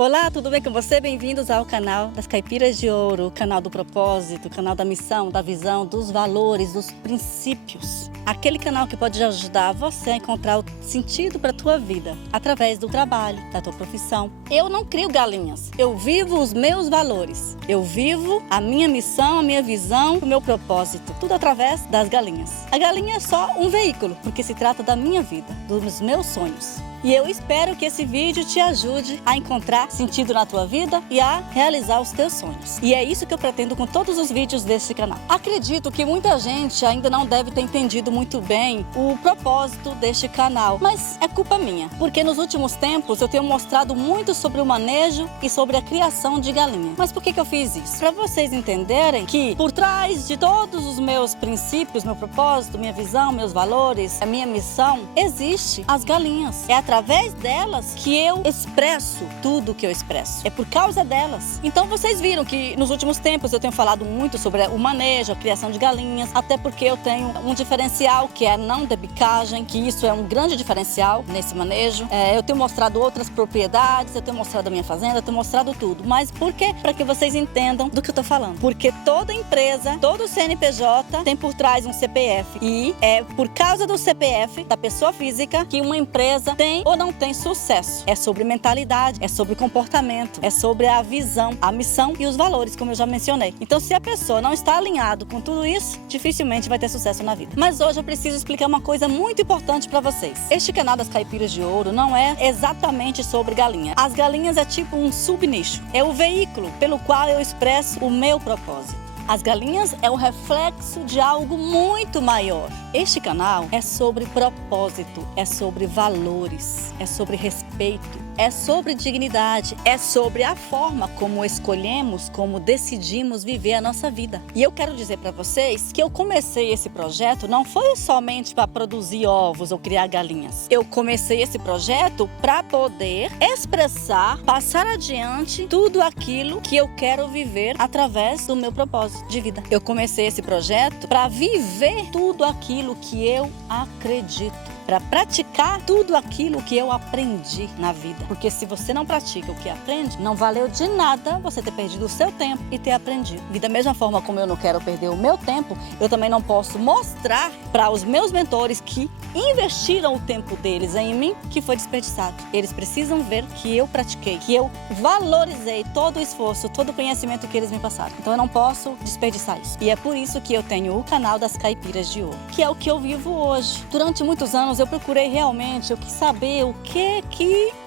Olá, tudo bem com você? Bem-vindos ao canal das Caipiras de Ouro, o canal do propósito, o canal da missão, da visão, dos valores, dos princípios. Aquele canal que pode ajudar você a encontrar o sentido para a tua vida, através do trabalho, da tua profissão. Eu não crio galinhas, eu vivo os meus valores. Eu vivo a minha missão, a minha visão, o meu propósito, tudo através das galinhas. A galinha é só um veículo, porque se trata da minha vida, dos meus sonhos. E eu espero que esse vídeo te ajude a encontrar sentido na tua vida e a realizar os teus sonhos. E é isso que eu pretendo com todos os vídeos deste canal. Acredito que muita gente ainda não deve ter entendido muito bem o propósito deste canal, mas é culpa minha, porque nos últimos tempos eu tenho mostrado muito sobre o manejo e sobre a criação de galinhas. Mas por que eu fiz isso? Para vocês entenderem que por trás de todos os meus princípios, meu propósito, minha visão, meus valores, a minha missão, existe as galinhas. É através delas que eu expresso tudo que eu expresso. É por causa delas. Então vocês viram que nos últimos tempos eu tenho falado muito sobre o manejo, a criação de galinhas, até porque eu tenho um diferencial que é a não debicagem, que isso é um grande diferencial nesse manejo. Eu tenho mostrado outras propriedades, eu tenho mostrado a minha fazenda, eu tenho mostrado tudo. Mas por quê? Para que vocês entendam do que eu tô falando. Porque toda empresa, todo CNPJ tem por trás um CPF. E é por causa do CPF, da pessoa física, que uma empresa tem ou não tem sucesso. É sobre mentalidade, é sobre comportamento, é sobre a visão, a missão e os valores, como eu já mencionei. Então, se a pessoa não está alinhado com tudo isso, dificilmente vai ter sucesso na vida. Mas hoje eu preciso explicar uma coisa muito importante para vocês. Este canal das Caipiras de Ouro não é exatamente sobre galinha. As galinhas é tipo um subnicho. É o veículo pelo qual eu expresso o meu propósito. As galinhas é o reflexo de algo muito maior. Este canal é sobre propósito, é sobre valores, é sobre respeito, é sobre dignidade, é sobre a forma como escolhemos, como decidimos viver a nossa vida. E eu quero dizer para vocês que eu comecei esse projeto não foi somente para produzir ovos ou criar galinhas. Eu comecei esse projeto para poder expressar, passar adiante tudo aquilo que eu quero viver através do meu propósito de vida. Eu comecei esse projeto para viver tudo aquilo que eu acredito, para praticar tudo aquilo que eu aprendi na vida. Porque se você não pratica o que aprende, não valeu de nada você ter perdido o seu tempo e ter aprendido. E da mesma forma como eu não quero perder o meu tempo, eu também não posso mostrar para os meus mentores que investiram o tempo deles em mim que foi desperdiçado. Eles precisam ver que eu pratiquei, que eu valorizei todo o esforço, todo o conhecimento que eles me passaram. Então eu não posso desperdiçar isso. E é por isso que eu tenho o canal das Caipiras de Ouro, que é o que eu vivo hoje. Durante muitos anos eu procurei realmente, eu quis saber o que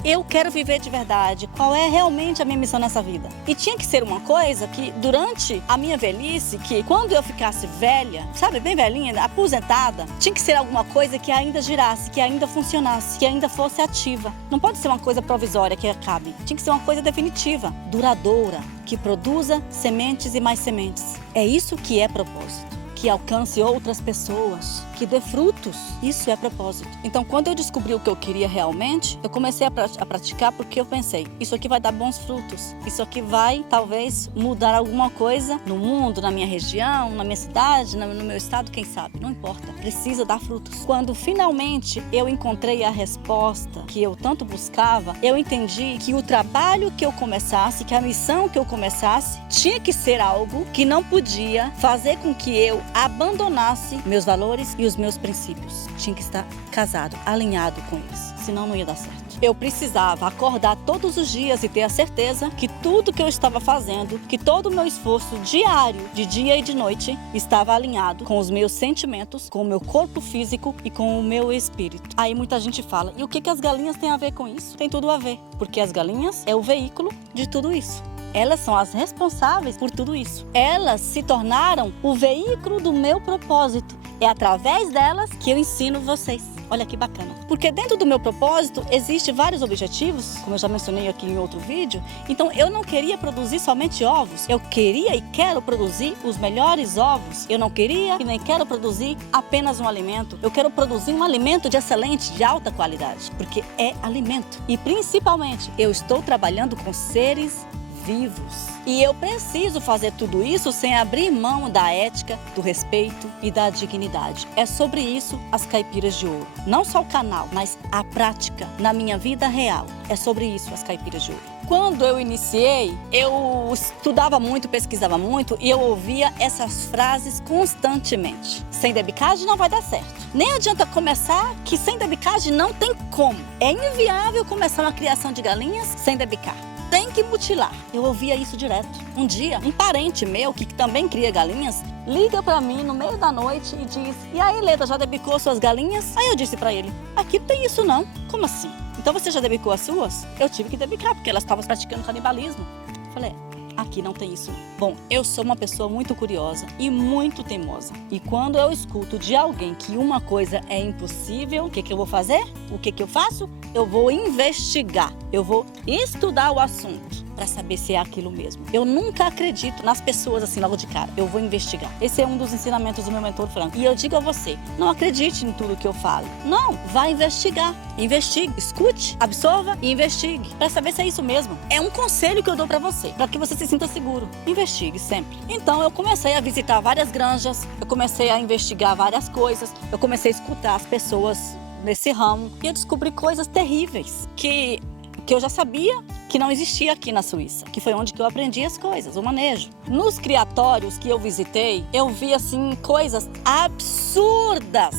eu quero viver de verdade, qual é realmente a minha missão nessa vida. E tinha que ser uma coisa que durante a minha velhice, que quando eu ficasse velha, sabe, bem velhinha, aposentada, tinha que ser alguma coisa que ainda girasse, que ainda funcionasse, que ainda fosse ativa. Não pode ser uma coisa provisória que acabe. Tinha que ser uma coisa definitiva, duradoura, que produza sementes e mais sementes. É isso que é propósito. Que alcance outras pessoas, que dê frutos. Isso é propósito. Então, quando eu descobri o que eu queria realmente, eu comecei a praticar porque eu pensei, isso aqui vai dar bons frutos. Isso aqui vai, talvez, mudar alguma coisa no mundo, na minha região, na minha cidade, no meu estado, quem sabe. Não importa. Precisa dar frutos. Quando finalmente eu encontrei a resposta que eu tanto buscava, eu entendi que o trabalho que eu começasse, que a missão que eu começasse, tinha que ser algo que não podia fazer com que eu abandonasse meus valores e os meus princípios. Tinha que estar casado, alinhado com eles, senão não ia dar certo. Eu precisava acordar todos os dias e ter a certeza que tudo que eu estava fazendo, que todo o meu esforço diário, de dia e de noite, estava alinhado com os meus sentimentos, com o meu corpo físico e com o meu espírito. Aí muita gente fala, e o que as galinhas têm a ver com isso? Tem tudo a ver, porque as galinhas é o veículo de tudo isso. Elas são as responsáveis por tudo isso. Elas se tornaram o veículo do meu propósito. É através delas que eu ensino vocês. Olha que bacana. Porque dentro do meu propósito existem vários objetivos, como eu já mencionei aqui em outro vídeo. Então eu não queria produzir somente ovos. Eu queria e quero produzir os melhores ovos. Eu não queria e nem quero produzir apenas um alimento. Eu quero produzir um alimento de excelente, de alta qualidade. Porque é alimento. E principalmente eu estou trabalhando com seres vivos. E eu preciso fazer tudo isso sem abrir mão da ética, do respeito e da dignidade. É sobre isso as Caipiras de Ouro. Não só o canal, mas a prática na minha vida real. É sobre isso as Caipiras de Ouro. Quando eu iniciei, eu estudava muito, pesquisava muito e eu ouvia essas frases constantemente. Sem debicagem não vai dar certo. Nem adianta começar, que sem debicagem não tem como. É inviável começar uma criação de galinhas sem debicar. Tem que mutilar. Eu ouvia isso direto. Um dia, um parente meu, que também cria galinhas, liga pra mim no meio da noite e diz: e aí, Leda, já debicou suas galinhas? Aí eu disse pra ele: aqui não tem isso não. Como assim? Então você já debicou as suas? Eu tive que debicar, porque elas estavam praticando canibalismo. Falei: aqui não tem isso. Bom, eu sou uma pessoa muito curiosa e muito teimosa. E quando eu escuto de alguém que uma coisa é impossível, o que eu vou fazer? O que eu faço? Eu vou investigar. Eu vou estudar o assunto para saber se é aquilo mesmo. Eu nunca acredito nas pessoas assim logo de cara. Eu vou investigar. Esse é um dos ensinamentos do meu mentor Franco. E eu digo a você, não acredite em tudo que eu falo. Não, vá investigar. Investigue, escute, absorva e investigue para saber se é isso mesmo. É um conselho que eu dou para você, para que você se sinta seguro. Investigue sempre. Então eu comecei a visitar várias granjas, eu comecei a investigar várias coisas, eu comecei a escutar as pessoas nesse ramo e eu descobri coisas terríveis que eu já sabia que não existia aqui na Suíça, que foi onde que eu aprendi as coisas, o manejo. Nos criatórios que eu visitei, eu vi assim coisas absurdas,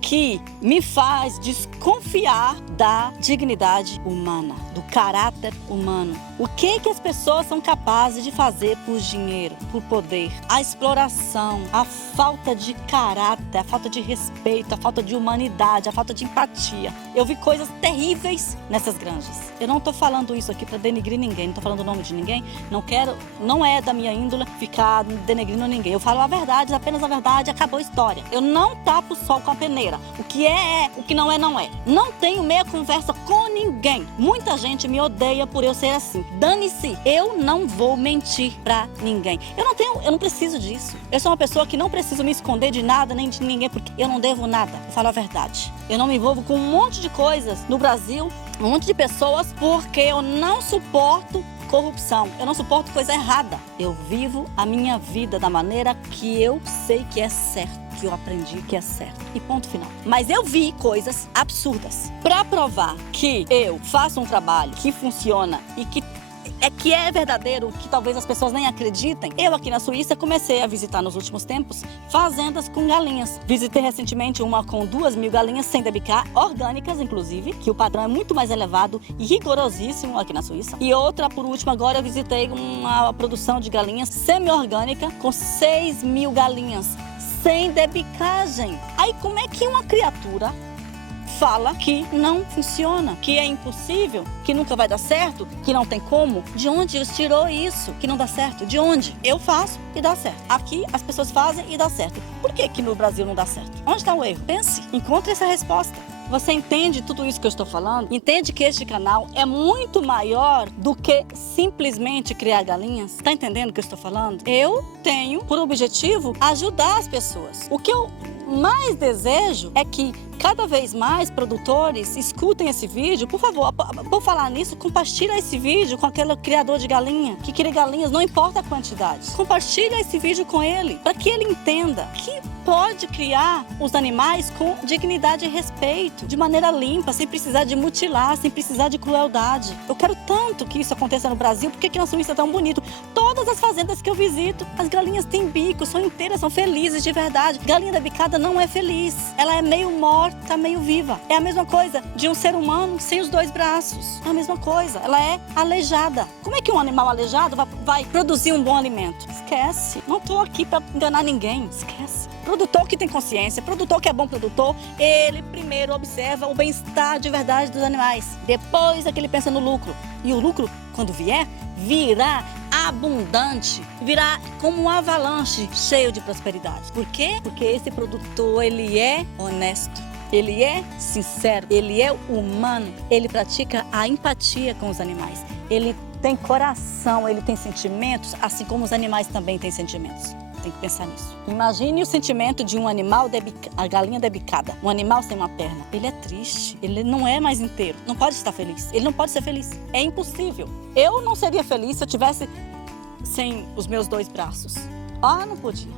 que me faz desconfiar da dignidade humana, do caráter humano. O que as pessoas são capazes de fazer por dinheiro, por poder? A exploração, a falta de caráter, a falta de respeito, a falta de humanidade, a falta de empatia. Eu vi coisas terríveis nessas granjas. Eu não estou falando isso aqui para denegrir ninguém, não estou falando o nome de ninguém. Não é da minha índole ficar denegrindo ninguém. Eu falo a verdade, apenas a verdade, acabou a história. Eu não tapo o sol com a peneira. O que é, o que não é, não é. Não tenho meia conversa com ninguém. Muita gente me odeia por eu ser assim. Dane-se, eu não vou mentir pra ninguém. Eu não preciso disso. Eu sou uma pessoa que não preciso me esconder de nada nem de ninguém, porque eu não devo nada. Eu falo a verdade. Eu não me envolvo com um monte de coisas no Brasil, um monte de pessoas, porque eu não suporto corrupção. Eu não suporto coisa errada. Eu vivo a minha vida da maneira que eu sei que é certo, que eu aprendi que é certo. E ponto final. Mas eu vi coisas absurdas. Para provar que eu faço um trabalho que funciona e que é verdadeiro, que talvez as pessoas nem acreditem, eu aqui na Suíça comecei a visitar nos últimos tempos fazendas com galinhas. Visitei recentemente uma com 2.000 galinhas sem debicar, orgânicas inclusive, que o padrão é muito mais elevado e rigorosíssimo aqui na Suíça. E outra, por último, agora eu visitei uma produção de galinhas semi-orgânica com 6.000 galinhas sem debicagem. Aí como é que uma criatura fala que não funciona, que é impossível, que nunca vai dar certo, que não tem como? De onde eles tirou isso? Que não dá certo? De onde? Eu faço e dá certo. Aqui as pessoas fazem e dá certo. Por que que no Brasil não dá certo? Onde está o erro? Pense, encontre essa resposta. Você entende tudo isso que eu estou falando? Entende que este canal é muito maior do que simplesmente criar galinhas? Está entendendo o que eu estou falando? Eu tenho por objetivo ajudar as pessoas. O que eu mais desejo é que cada vez mais produtores escutem esse vídeo. Por favor, por falar nisso, compartilha esse vídeo com aquele criador de galinha que cria galinhas, não importa a quantidade. Compartilha esse vídeo com ele, para que ele entenda que pode criar os animais com dignidade e respeito, de maneira limpa, sem precisar de mutilar, sem precisar de crueldade. Eu quero tanto que isso aconteça no Brasil, porque aqui na Suíça é tão bonito. Todas as fazendas que eu visito, as galinhas têm bico, são inteiras, são felizes de verdade. Galinha debicada não é feliz, ela é meio morta, meio viva. É a mesma coisa de um ser humano sem os 2 braços. É a mesma coisa, ela é aleijada. Como é que um animal aleijado vai produzir um bom alimento? Esquece, não estou aqui para enganar ninguém, esquece. Produtor que tem consciência, produtor que é bom produtor, ele primeiro observa o bem-estar de verdade dos animais. Depois é que ele pensa no lucro. E o lucro, quando vier, virá abundante, virá como um avalanche cheio de prosperidade. Por quê? Porque esse produtor, ele é honesto, ele é sincero, ele é humano, ele pratica a empatia com os animais. Ele tem coração, ele tem sentimentos, assim como os animais também têm sentimentos. Tem que pensar nisso. Imagine o sentimento de um animal, a galinha debicada, um animal sem uma perna. Ele é triste, ele não é mais inteiro, não pode estar feliz, ele não pode ser feliz. É impossível. Eu não seria feliz se eu tivesse sem os meus 2 braços. Ah, não podia.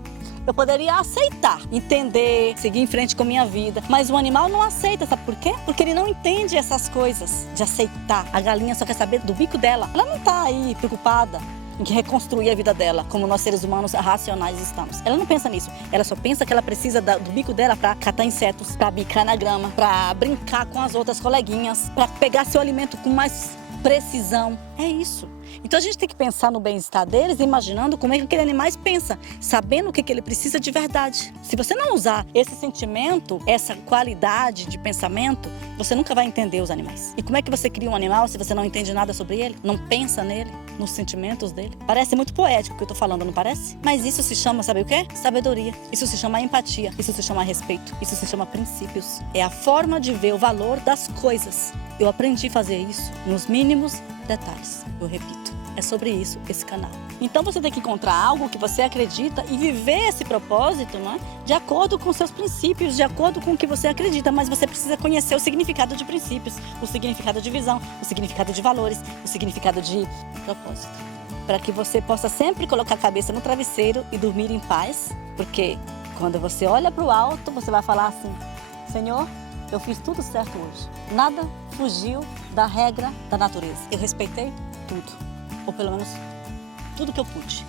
Eu poderia aceitar, entender, seguir em frente com a minha vida. Mas o animal não aceita, sabe por quê? Porque ele não entende essas coisas de aceitar. A galinha só quer saber do bico dela. Ela não está aí preocupada em reconstruir a vida dela, como nós seres humanos racionais estamos. Ela não pensa nisso. Ela só pensa que ela precisa do bico dela para catar insetos, para bicar na grama, para brincar com as outras coleguinhas, para pegar seu alimento com mais precisão. É isso. Então a gente tem que pensar no bem-estar deles, imaginando como é que aquele animal pensa, sabendo o que ele precisa de verdade. Se você não usar esse sentimento, essa qualidade de pensamento, você nunca vai entender os animais. E como é que você cria um animal se você não entende nada sobre ele? Não pensa nele, nos sentimentos dele? Parece muito poético o que eu tô falando, não parece? Mas isso se chama, sabe o quê? Sabedoria. Isso se chama empatia. Isso se chama respeito. Isso se chama princípios. É a forma de ver o valor das coisas. Eu aprendi a fazer isso nos mínimos detalhes. Eu repito, é sobre isso esse canal. Então você tem que encontrar algo que você acredita e viver esse propósito, né? De acordo com seus princípios, de acordo com o que você acredita. Mas você precisa conhecer o significado de princípios, o significado de visão, o significado de valores, o significado de propósito. Para que você possa sempre colocar a cabeça no travesseiro e dormir em paz. Porque quando você olha para o alto, você vai falar assim: Senhor, eu fiz tudo certo hoje. Nada fugiu da regra da natureza. Eu respeitei tudo. Ou pelo menos tudo que eu pude.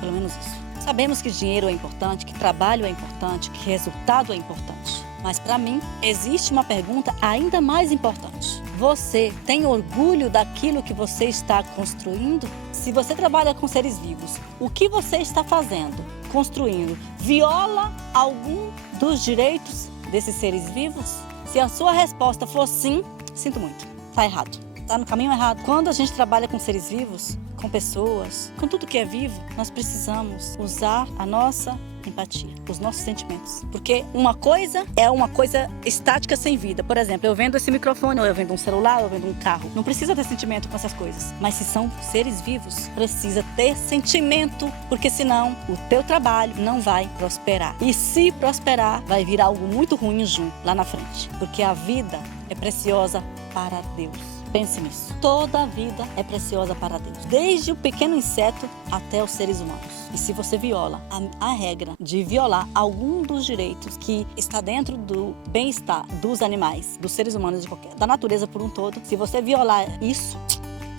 Pelo menos isso. Sabemos que dinheiro é importante, que trabalho é importante, que resultado é importante. Mas para mim, existe uma pergunta ainda mais importante. Você tem orgulho daquilo que você está construindo? Se você trabalha com seres vivos, o que você está fazendo, construindo, viola algum dos direitos desses seres vivos? Se a sua resposta for sim, sinto muito, está errado, está no caminho errado. Quando a gente trabalha com seres vivos, com pessoas, com tudo que é vivo, nós precisamos usar a nossa empatia, os nossos sentimentos. Porque uma coisa é uma coisa estática sem vida. Por exemplo, eu vendo esse microfone, ou eu vendo um celular, ou eu vendo um carro. Não precisa ter sentimento com essas coisas. Mas se são seres vivos, precisa ter sentimento, porque senão o teu trabalho não vai prosperar. E se prosperar, vai vir algo muito ruim junto, lá na frente. Porque a vida é preciosa para Deus. Pense nisso. Toda a vida é preciosa para Deus. Desde o pequeno inseto até os seres humanos. E se você viola a regra de violar algum dos direitos que está dentro do bem-estar dos animais, dos seres humanos, da natureza por um todo, se você violar isso,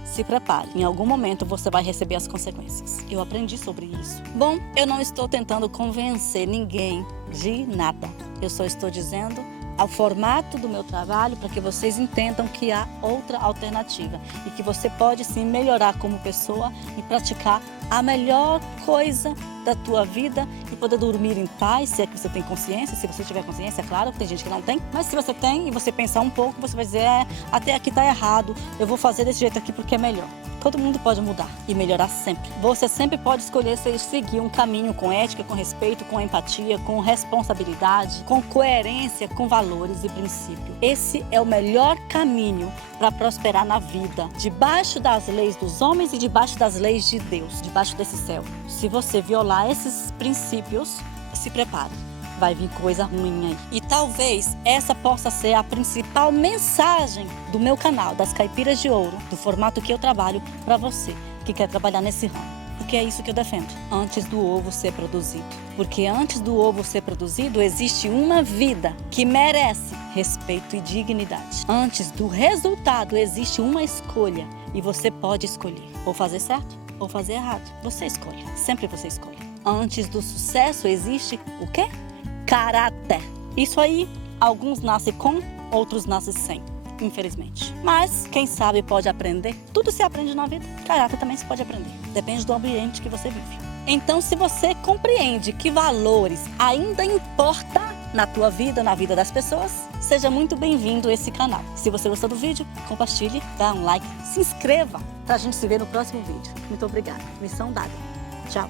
se prepare. Em algum momento você vai receber as consequências. Eu aprendi sobre isso. Bom, eu não estou tentando convencer ninguém de nada. Eu só estou dizendo ao formato do meu trabalho para que vocês entendam que há outra alternativa e que você pode sim melhorar como pessoa e praticar a melhor coisa da tua vida e poder dormir em paz, se é que você tem consciência. Se você tiver consciência, é claro, tem gente que não tem, mas se você tem e você pensar um pouco, você vai dizer, até aqui está errado, eu vou fazer desse jeito aqui porque é melhor. Todo mundo pode mudar e melhorar sempre. Você sempre pode escolher seguir um caminho com ética, com respeito, com empatia, com responsabilidade, com coerência, com valores e princípios. Esse é o melhor caminho para prosperar na vida, debaixo das leis dos homens e debaixo das leis de Deus, debaixo desse céu. Se você violar esses princípios, se prepare. Vai vir coisa ruim aí. E talvez essa possa ser a principal mensagem do meu canal, das Caipiras de Ouro, do formato que eu trabalho, para você que quer trabalhar nesse ramo. Porque é isso que eu defendo. Antes do ovo ser produzido. Porque antes do ovo ser produzido, existe uma vida que merece respeito e dignidade. Antes do resultado, existe uma escolha. E você pode escolher. Ou fazer certo, ou fazer errado. Você escolhe. Sempre você escolhe. Antes do sucesso, existe o quê? Caráter. Isso aí, alguns nascem com, outros nascem sem, infelizmente. Mas, quem sabe pode aprender. Tudo se aprende na vida. Caráter também se pode aprender. Depende do ambiente que você vive. Então, se você compreende que valores ainda importam na tua vida, na vida das pessoas, seja muito bem-vindo a esse canal. Se você gostou do vídeo, compartilhe, dá um like, se inscreva para a gente se ver no próximo vídeo. Muito obrigada. Missão dada. Tchau.